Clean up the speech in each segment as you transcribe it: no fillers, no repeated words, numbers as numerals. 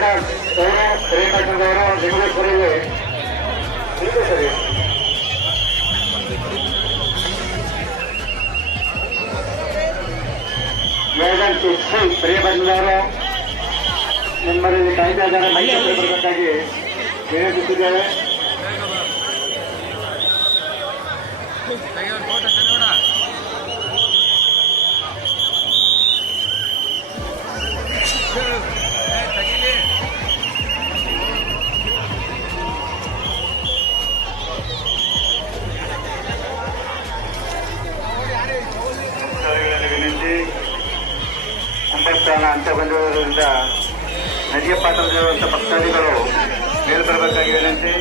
ಶ್ರೀನಾಥ್ ಅವರು ಶ್ರೀನಾಥನವರು ಲಿಂಗೇಶ್ವರಿಗೆ ಸರಿ madam C ಪ್ರಿಯಬಂಧವರು ನಿಮ್ಮಲ್ಲಿ ಕಾಯ್ತಾ ಇದ್ದಾರೆ ಮೈಸೂರು ಬರಬೇಕಾಗಿ ವಿನಂತಿಸಿದ್ದೇವೆ. ವಿನಂತಿ ಅಂಬಸ್ಥಾನ ಅಂತ ಬಂದಿರುವುದರಿಂದ ನದಿಯ ಪಾತ್ರದಲ್ಲಿರುವಂತಹ ಭಕ್ತಾದಿಗಳು ಮೇಲೆ ಬರಬೇಕಾಗಿ ವಿನಂತಿ.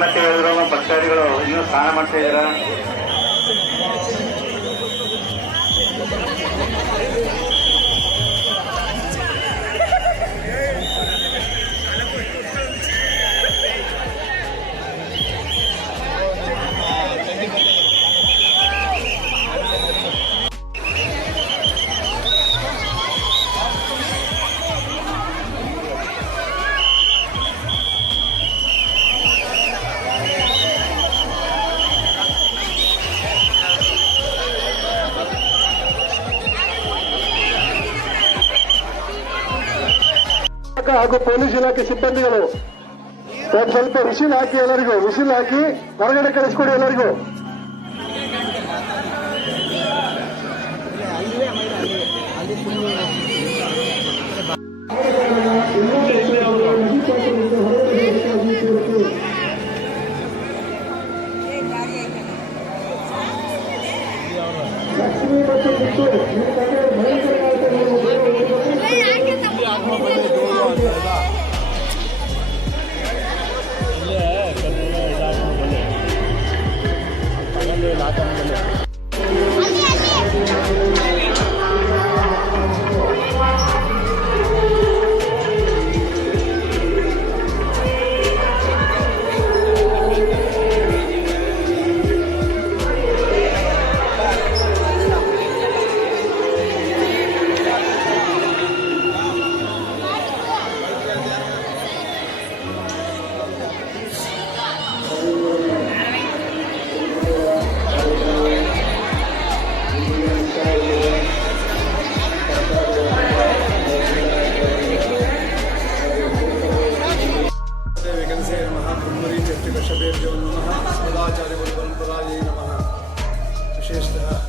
ಮತ್ತೆ ಹೇಳಿದ್ರು ಭಕ್ತಾದಿಗಳು ಇನ್ನೂ ಸ್ನಾನ ಮಾಡ್ತಾ ಇದ್ದೀರಾ? ಹಾಗೂ ಪೊಲೀಸ್ ಇಲಾಖೆ ಸಿಬ್ಬಂದಿಗಳು ಸ್ವಲ್ಪ ವಿಸಿಲ್ ಹಾಕಿ, ಎಲ್ಲರಿಗೂ ವಿಸಿಲ್ ಹಾಕಿ ಹೊರಗಡೆ ಕಳಿಸ್ಕೊಡಿ ಎಲ್ಲರಿಗೂ. ಲಕ್ಷ್ಮೀ ಮತ್ತು ಬಿಟ್ಟು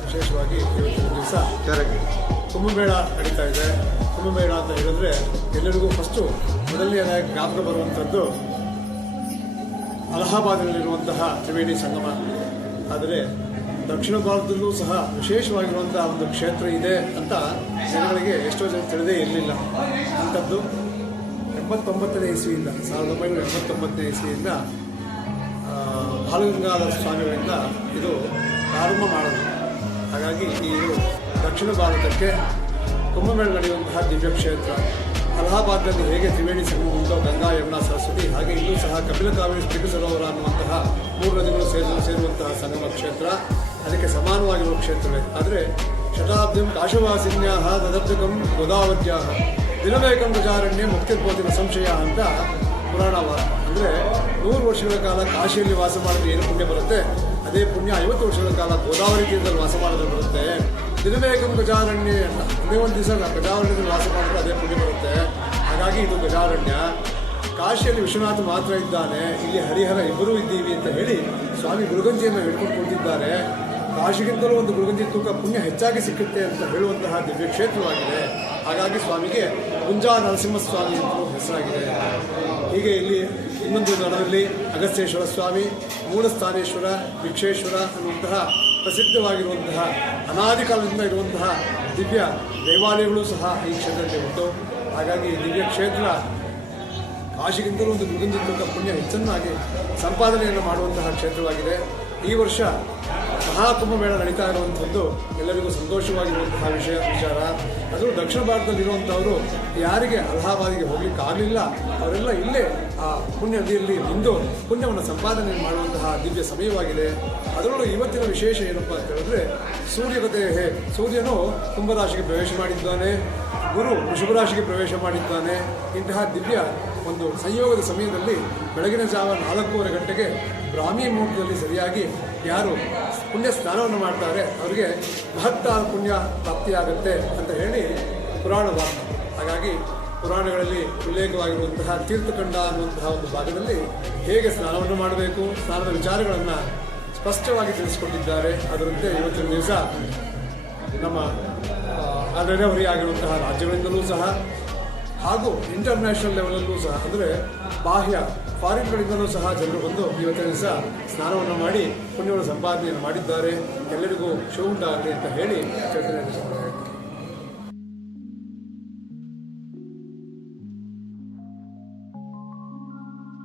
ವಿಶೇಷವಾಗಿ ಇವತ್ತಿನ ದಿವಸ ಕುಂಭಮೇಳ ನಡೀತಾ ಇದೆ. ಕುಂಭಮೇಳ ಅಂತ ಹೇಳಿದ್ರೆ ಎಲ್ಲರಿಗೂ ಫಸ್ಟು ಮೊದಲನೆಯದಾಗಿ ಜ್ಞಾಪಕ ಬರುವಂಥದ್ದು ಅಲಹಾಬಾದಿನಲ್ಲಿರುವಂತಹ ತ್ರಿವೇಣಿ ಸಂಗಮ. ಆದರೆ ದಕ್ಷಿಣ ಭಾರತದಲ್ಲೂ ಸಹ ವಿಶೇಷವಾಗಿರುವಂತಹ ಒಂದು ಕ್ಷೇತ್ರ ಇದೆ ಅಂತ ಜನಗಳಿಗೆ ಎಷ್ಟೋ ಜನ ತಿಳಿದೇ ಇರಲಿಲ್ಲ. ಅಂಥದ್ದು 89ನೇ ಇಸ್ವಿಯಿಂದ 1989ನೇ ಇಸ್ವಿಯಿಂದ ಬಾಲಗಂಗಾಧರ ಸ್ವಾಮಿಗಳಿಂದ ಇದು ಪ್ರಾರಂಭ ಮಾಡೋದು. ಹಾಗಾಗಿ ಇದು ದಕ್ಷಿಣ ಭಾರತಕ್ಕೆ ಕುಂಭಮೇಳ ನಡೆಯುವಂತಹ ದಿವ್ಯ ಕ್ಷೇತ್ರ. ಅಲಹಾಬಾದ್ನಲ್ಲಿ ಹೇಗೆ ತ್ರಿವೇಣಿ ಸಂಗಮ ಉಂಟೋ, ಗಂಗಾ ಯಮುನಾ ಸರಸ್ವತಿ, ಹಾಗೆ ಇಲ್ಲೂ ಸಹ ಕಪಿಲ ಕಾವೇರಿ ತ್ರಿಭು ಸರೋವರ ಅನ್ನುವಂತಹ 3 ನದಿಗಳು ಸೇರುವಂತಹ ಸಂಗಮ ಕ್ಷೇತ್ರ. ಅದಕ್ಕೆ ಸಮಾನವಾಗಿರುವ ಕ್ಷೇತ್ರವೇ. ಆದರೆ ಶತಾಬ್ದಿಂ ಕಾಶವಾಸಿನ್ಯಾಹ ದದರ್ಜಕಂ ಗೋದಾವರ್ಯಾಹ ದಿನವೇಕಂ ಪ್ರಚಾರಣ್ಯ ಮುಕ್ತಿರ್ಬೋದಿನ ಸಂಶಯ ಅಂತ ಪುರಾಣ ವಾರ. ಅಂದರೆ 100 ವರ್ಷಗಳ ಕಾಲ ಕಾಶಿಯಲ್ಲಿ ವಾಸ ಮಾಡಿದ್ರೆ ಏನು ಪುಣ್ಯ ಬರುತ್ತೆ, ಅದೇ ಪುಣ್ಯ 50 ವರ್ಷಗಳ ಕಾಲ ಗೋದಾವರಿ ತೀರದಲ್ಲಿ ವಾಸ ಮಾಡಿದ್ರೆ ಬರುತ್ತೆ. ದಿನವೇಕಂ ಗಜಾರಣ್ಯ ಅಂತ ಒಂದೇ ಒಂದು ದಿವಸ ಗಜಾರಣ್ಯದಲ್ಲಿ ವಾಸ ಮಾಡಿದ್ರೆ ಅದೇ ಪುಣ್ಯ ಬರುತ್ತೆ. ಹಾಗಾಗಿ ಇದು ಗಜಾರಣ್ಯ. ಕಾಶಿಯಲ್ಲಿ ವಿಶ್ವನಾಥ ಮಾತ್ರ ಇದ್ದಾನೆ, ಇಲ್ಲಿ ಹರಿಹರ ಇಬ್ಬರೂ ಇದ್ದೀವಿ ಅಂತ ಹೇಳಿ ಸ್ವಾಮಿ ಗುರುಗಂಜಿಯನ್ನು ಹಿಡ್ಕೊಂಡು ಕೊಟ್ಟಿದ್ದಾರೆ. ಕಾಶಿಗಿಂತಲೂ ಒಂದು ಗುರುಗಂಜಿ ತೂಕ ಪುಣ್ಯ ಹೆಚ್ಚಾಗಿ ಸಿಕ್ಕುತ್ತೆ ಅಂತ ಹೇಳುವಂತಹ ದಿವ್ಯ ಕ್ಷೇತ್ರವಾಗಿದೆ. ಹಾಗಾಗಿ ಸ್ವಾಮಿಗೆ ಗುಂಜಾ ನರಸಿಂಹಸ್ವಾಮಿ ಅಂತಲೂ ಹೆಸರಾಗಿದೆ. ಹೀಗೆ ಇಲ್ಲಿ ಇನ್ನೊಂದು ನಡದಲ್ಲಿ ಅಗಸ್ತ್ಯೇಶ್ವರ ಸ್ವಾಮಿ, ಮೂಲಸ್ಥಾನೇಶ್ವರ, ವಿಕ್ಷೇಶ್ವರ ಅನ್ನುವಂತಹ ಪ್ರಸಿದ್ಧವಾಗಿರುವಂತಹ ಅನಾದಿ ಕಾಲದಿಂದ ಇರುವಂತಹ ದಿವ್ಯ ದೇವಾಲಯಗಳು ಸಹ ಈ ಕ್ಷೇತ್ರದಲ್ಲಿ ಉಂಟು. ಹಾಗಾಗಿ ದಿವ್ಯ ಕ್ಷೇತ್ರ ಕಾಶಿಗಿಂತಲೂ ಒಂದು ಗುರುಗಂಜಿ ತೂಕ ಪುಣ್ಯ ಹೆಚ್ಚನ್ನಾಗಿ ಸಂಪಾದನೆಯನ್ನು ಮಾಡುವಂತಹ ಕ್ಷೇತ್ರವಾಗಿದೆ. ಈ ವರ್ಷ ಮಹಾಕುಂಭಮೇಳ ನಡೀತಾ ಇರುವಂಥದ್ದು ಎಲ್ಲರಿಗೂ ಸಂತೋಷವಾಗಿರುವಂತಹ ವಿಚಾರ. ಅದು ದಕ್ಷಿಣ ಭಾರತದಲ್ಲಿರುವಂಥವರು ಯಾರಿಗೆ ಅಲಹಾಬಾದಿಗೆ ಹೋಗ್ಲಿಕ್ಕೆ ಆಗಲಿಲ್ಲ ಅವರೆಲ್ಲ ಇಲ್ಲೇ ಆ ಪುಣ್ಯ ನದಿಯಲ್ಲಿ ನಿಂತು ಪುಣ್ಯವನ್ನು ಸಂಪಾದನೆ ಮಾಡುವಂತಹ ದಿವ್ಯ ಸಮಯವಾಗಿದೆ. ಅದರಲ್ಲೂ ಇವತ್ತಿನ ವಿಶೇಷ ಏನಪ್ಪ ಅಂತ ಹೇಳಿದ್ರೆ ಸೂರ್ಯಗತೆ ಸೂರ್ಯನು ಕುಂಭರಾಶಿಗೆ ಪ್ರವೇಶ ಮಾಡಿದ್ದಾನೆ, ಗುರು ವೃಷಭರಾಶಿಗೆ ಪ್ರವೇಶ ಮಾಡಿದ್ದಾನೆ. ಇಂತಹ ದಿವ್ಯ ಒಂದು ಸಂಯೋಗದ ಸಮಯದಲ್ಲಿ ಬೆಳಗಿನ ಜಾವ 4:15 ಗಂಟೆಗೆ ಬ್ರಾಹ್ಮಿ ಮುಹೂರ್ತದಲ್ಲಿ ಸರಿಯಾಗಿ ಯಾರು ಪುಣ್ಯ ಸ್ನಾನವನ್ನು ಮಾಡ್ತಾರೆ ಅವರಿಗೆ ಮಹತ್ತಾದ ಪುಣ್ಯ ಪ್ರಾಪ್ತಿಯಾಗುತ್ತೆ ಅಂತ ಹೇಳಿ ಪುರಾಣ ವಾಕ್ಯ. ಹಾಗಾಗಿ ಪುರಾಣಗಳಲ್ಲಿ ಉಲ್ಲೇಖವಾಗಿರುವಂತಹ ತೀರ್ಥಖಂಡ ಅನ್ನುವಂತಹ ಒಂದು ಭಾಗದಲ್ಲಿ ಹೇಗೆ ಸ್ನಾನವನ್ನು ಮಾಡಬೇಕು, ಸ್ನಾನದ ವಿಚಾರಗಳನ್ನು ಸ್ಪಷ್ಟವಾಗಿ ತಿಳಿಸಿಕೊಟ್ಟಿದ್ದಾರೆ. ಅದರಂತೆ ಇವತ್ತಿನ ದಿವಸ ನಮ್ಮ ನೆರೆಹೊರೆಯಾಗಿರುವಂತಹ ರಾಜ್ಯಗಳಿಂದಲೂ ಸಹ ಹಾಗೂ ಇಂಟರ್ನ್ಯಾಷನಲ್ ಲೆವೆಲಲ್ಲೂ ಸಹ ಅಂದರೆ ಬಾಹ್ಯ ಫಾರಿನ್ಗಳಿಂದಲೂ ಸಹ ಜನರು ಬಂದು ಇವತ್ತಿನ ದಿವಸ ಸ್ನಾನವನ್ನು ಮಾಡಿ ಪುಣ್ಯವನ್ನು ಸಂಪಾದನೆಯನ್ನು ಮಾಡಿದ್ದಾರೆ. ಎಲ್ಲರಿಗೂ ಶುಭ ಉಂಟಾಗಲಿ ಅಂತ ಹೇಳಿ ಹೇಳ್ತೇನೆ.